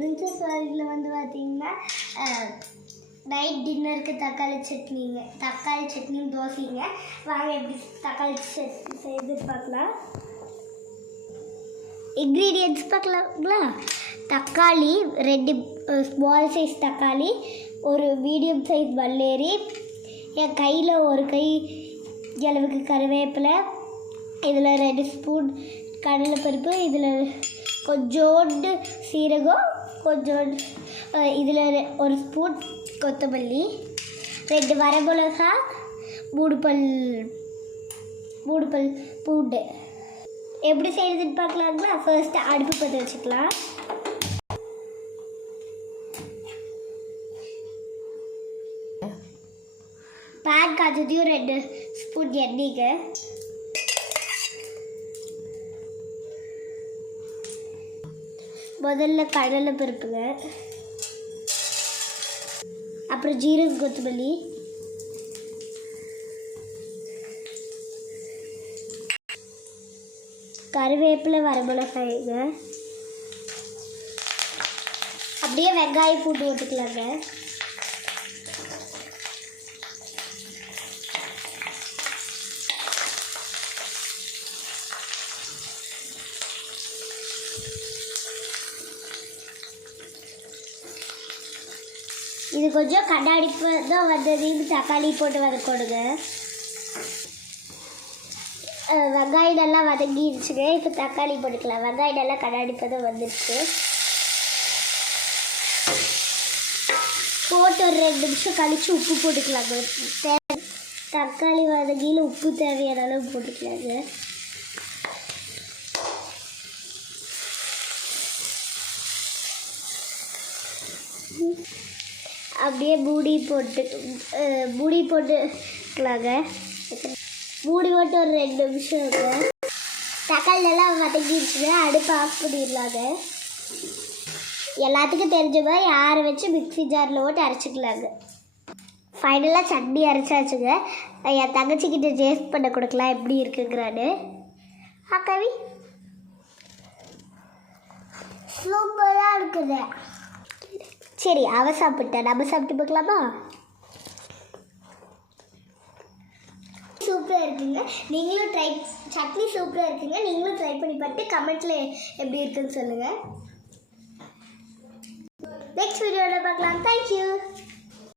Princess வாரியில் வந்து பார்த்திங்கன்னா night டின்னருக்கு தக்காளி சட்னியும் தோசைங்க. வாங்க எப்படி தக்காளி சட்னி செய்து பார்க்கலாம். இன்க்ரீடியன்ட்ஸ் பார்க்கலாங்களா? தக்காளி 2 ஸ்மால் சைஸ் தக்காளி, ஒரு மீடியம் சைஸ் பல்லேரி, என் கையில் ஒரு கை அளவுக்கு கருவேப்பிலை, இதில் 2 ஸ்பூன் கடலைப்பருப்பு, இதில் கொஞ்சோண்டு சீரகம், கொஞ்சோண்டு இதில் 1 ஸ்பூன் கொத்தமல்லி, 2 வரமிளகா, 3 பல் பூண்டு. எப்படி செய்யறதுன்னு பார்க்கலாங்களா? ஃபர்ஸ்ட்டு அடுப்பு பற்ற வச்சுக்கலாம். பேன் காய்ச்சதையும் 2 ஸ்பூன் எண்ணெய்ங்க. முதல்ல கடலை பருப்புங்க, அப்புறம் ஜீரகம், கொத்தமல்லி, கருவேப்பிலை, வரமிளகாய்ங்க. அப்படியே வெங்காயம் பூண்டு போட்டுக்கலாங்க. இது கொஞ்சம் கண்ணாடிப்பு தான் வந்ததையும் தக்காளி போட்டு வதக்கணுங்க. வெங்காயம் நல்லா வதங்கிடுச்சுங்க. இப்போ தக்காளி போட்டுக்கலாம். வெங்காயம் நல்லா கண்ணாடிப்பு தான் வந்துடுச்சு. போட்டு ஒரு 2 நிமிஷம் கழித்து உப்பு போட்டுக்கலாங்க. தக்காளி வதங்கியில் உப்பு தேவையான அளவு போட்டுக்கலாங்க. அப்படியே மூடி போட்டுக்கலாங்க. மூடி போட்டு ஒரு 2 நிமிஷம் இருக்கும். தக்காளி எல்லாம் வதங்கிடுச்சுங்க. அடுப்பு ஆஃப் பண்ணிடலாங்க. எல்லாத்துக்கும் தெரிஞ்ச மாதிரி ஆற வச்சு மிக்ஸி ஜாரில் போட்டு அரைச்சிக்கலாங்க. ஃபைனலாக சட்னி அரைச்சாச்சுங்க. என் தங்கச்சிக்கிட்ட டேஸ்ட் பண்ண கொடுக்கலாம் எப்படி இருக்குங்கிறான்னு. கவி சூப்பராக இருக்குது. சரி, அவ சாப்பிட்டா நம்ம சாப்பிட்டு பார்க்கலாமா? சூப்பராக இருக்குங்க. நீங்களும் சட்னி சூப்பராக இருக்குங்க. நீங்களும் ட்ரை பண்ணி பார்த்து கமெண்ட்டில் எப்படி இருக்குன்னு சொல்லுங்கள். நெக்ஸ்ட் வீடியோவில் பார்க்கலாம். தேங்க்யூ.